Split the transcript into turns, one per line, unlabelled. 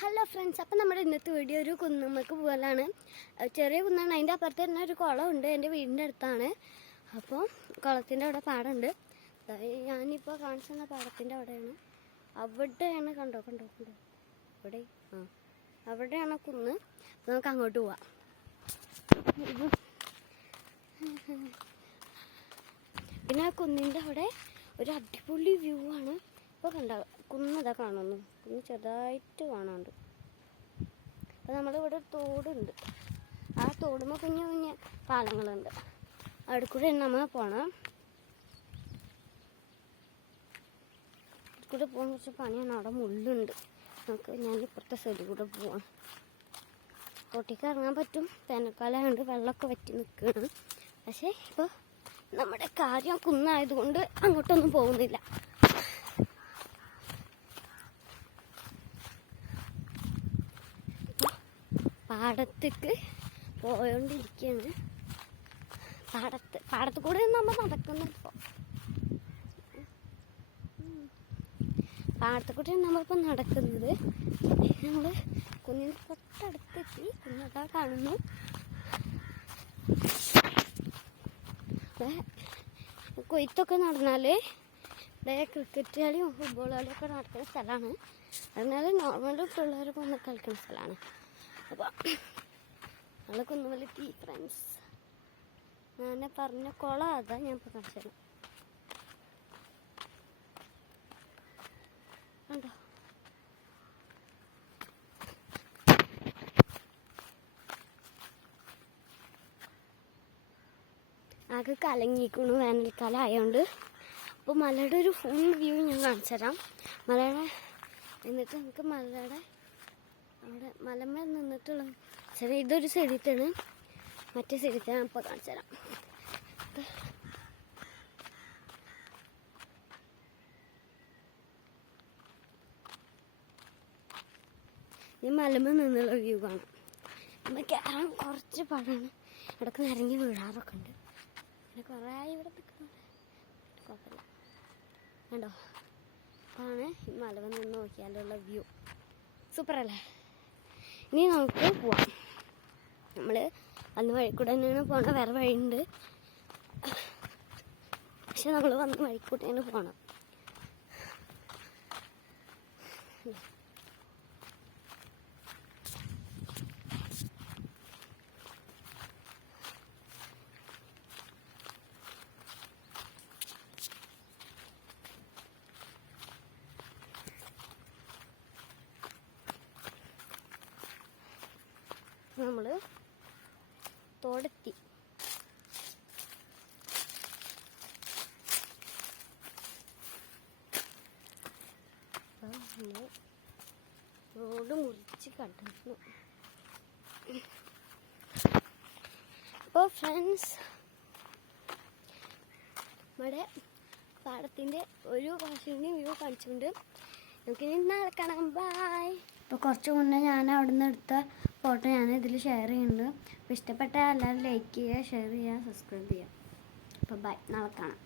Hello friends അപ്പം നമ്മുടെ ഇന്നത്തെ വീഡിയോ ഒരു കുന്നുമ്മക്ക് പോകലാണ് ചെറിയ കുന്നാണ്. അതിന്റെ അപ്പുറത്ത് തന്നെ ഒരു കുളമുണ്ട്. എന്റെ വീടിന്റെ അടുത്താണ്. അപ്പോൾ കുളത്തിന്റെ അവിടെ പാടമുണ്ട്. ഞാനിപ്പോൾ കാണിച്ചു തന്ന പാടത്തിന്റെ അവിടെയാണ്. അവിടെയാണ് കണ്ടോ കണ്ടോ കണ്ടോ? അവിടെ ആ. അവിടെയാണ് കുന്ന്. നമുക്ക് അങ്ങോട്ട് പോവാം. പിന്നെ ആ കുന്നിന്റെ അവിടെ ഒരു അടിപൊളി വ്യൂ ആണ്. ഇപ്പോൾ കണ്ട കുന്നതാ കാണുന്നു. കുന്ന് ചെറുതായിട്ട് കാണാണ്ട്. അപ്പോൾ നമ്മളിവിടെ ഒരു തോടുണ്ട്. ആ തോടുമ്പോൾ കുഞ്ഞു കുഞ്ഞ് പാലങ്ങളുണ്ട്. അവിടെ കൂടെ നമ്മൾ പോകണം കൂടെ പോകാൻ കുറച്ച് പണിയാണ്. അവിടെ മുള്ളുണ്ട്. നമുക്ക് ഞാൻ ഇപ്പുറത്തെ സൈഡിൽ കൂടെ പോവാം. തോട്ടിക്ക് ഇറങ്ങാൻ പറ്റും. വേനൽക്കാലമായതുകൊണ്ട് വെള്ളമൊക്കെ വറ്റി നിൽക്കുകയാണ് പക്ഷേ ഇപ്പോൾ നമ്മുടെ കാര്യം കുന്നായതുകൊണ്ട് അങ്ങോട്ടൊന്നും പോകുന്നില്ല. പാടത്തേക്ക് പോയോണ്ടിരിക്കുകയാണ് പാടത്ത് പാടത്ത് കൂടെ നമ്മൾ നടക്കുന്നു പാടത്ത് കൂടെ നമ്മളിപ്പോൾ നടക്കുന്നത്. നമ്മൾ കുഞ്ഞിന്റെ തൊട്ടടുത്തെത്തി കുഞ്ഞൊക്കെ കാണുന്നു. കൊയ്ത്തൊക്കെ നടന്നാൽ ഇവിടെ ക്രിക്കറ്റ് കളിയും ഫുട്ബോൾ കളിയും ഒക്കെ നടക്കുന്ന സ്ഥലമാണ് അതിനാൽ നോർമൽ പിള്ളേർ വന്ന് കളിക്കുന്ന സ്ഥലമാണ് അപ്പോൾ നമ്മൾ കുന്നുമലെത്തി ഫ്രണ്ട്സ് ഞാൻ പറഞ്ഞ കുളം അതാ ഞാൻ കാണിച്ചത് കണ്ടോ? ആകെ കലങ്ങിക്കുന്നു വേനൽക്കാലം ആയതുകൊണ്ട് അപ്പോൾ മലയുടെ ഒരു ഫുൾ വ്യൂ ഞാൻ കാണിച്ചു തരാം. മലയുടെ എന്നിട്ട് നമുക്ക് മലയുടെ അവിടെ മലമേൽ നിന്നിട്ടുള്ള ചെറിയ ഇതൊരു സെഡിറ്റാണ് മറ്റേ സെഡിറ്റ് ഞാൻ ഇപ്പോൾ കാണിച്ചു തരാം. ഈ മലമേൽ നിന്നുള്ള വ്യൂ കാണാം. നമ്മൾ കയറാൻ കുറച്ച് പാടാണ്. ഇടയ്ക്ക് നിരങ്ങി വീഴാറൊക്കെ ഉണ്ട്. പിന്നെ കുറേ ഇവിടെ നിൽക്കുന്നുണ്ട്. കുഴപ്പമില്ല. കണ്ടോ? അതാണ് ഈ മലവ നിന്ന് നോക്കിയാലുള്ള വ്യൂ. സൂപ്പർ അല്ലേ ഇനി നമുക്ക് പോവാം. നമ്മൾ അന്ന് വഴി കൂടെ തന്നെയാണ് പോണ വേറെ വഴിയുണ്ട്. പക്ഷെ നമ്മൾ വന്ന് വഴി കൂടെ തന്നെയാണ് നമ്മൾ തൊടത്തി. റോഡ് മുറിച്ച് കടന്നു. അപ്പോൾ ഫ്രണ്ട്സ് നമ്മുടെ പാടത്തിന്റെ ഒരു ഭാഷയുടെ വ്യൂ കാണിച്ചുകൊണ്ട് നമുക്കിനി നടക്കണം ബായ് അപ്പോൾ കുറച്ച് മുന്നേ ഞാൻ അവിടെ നിന്ന് എടുത്ത ഫോട്ടോ ഞാൻ ഇതിൽ ഷെയർ ചെയ്യുന്നുണ്ട്. അപ്പോൾ ഇഷ്ടപ്പെട്ട എല്ലാവരും ലൈക്ക് ചെയ്യുക ഷെയർ ചെയ്യുക സബ്സ്ക്രൈബ് ചെയ്യുക. അപ്പോൾ ബൈ നാളെ കാണാം.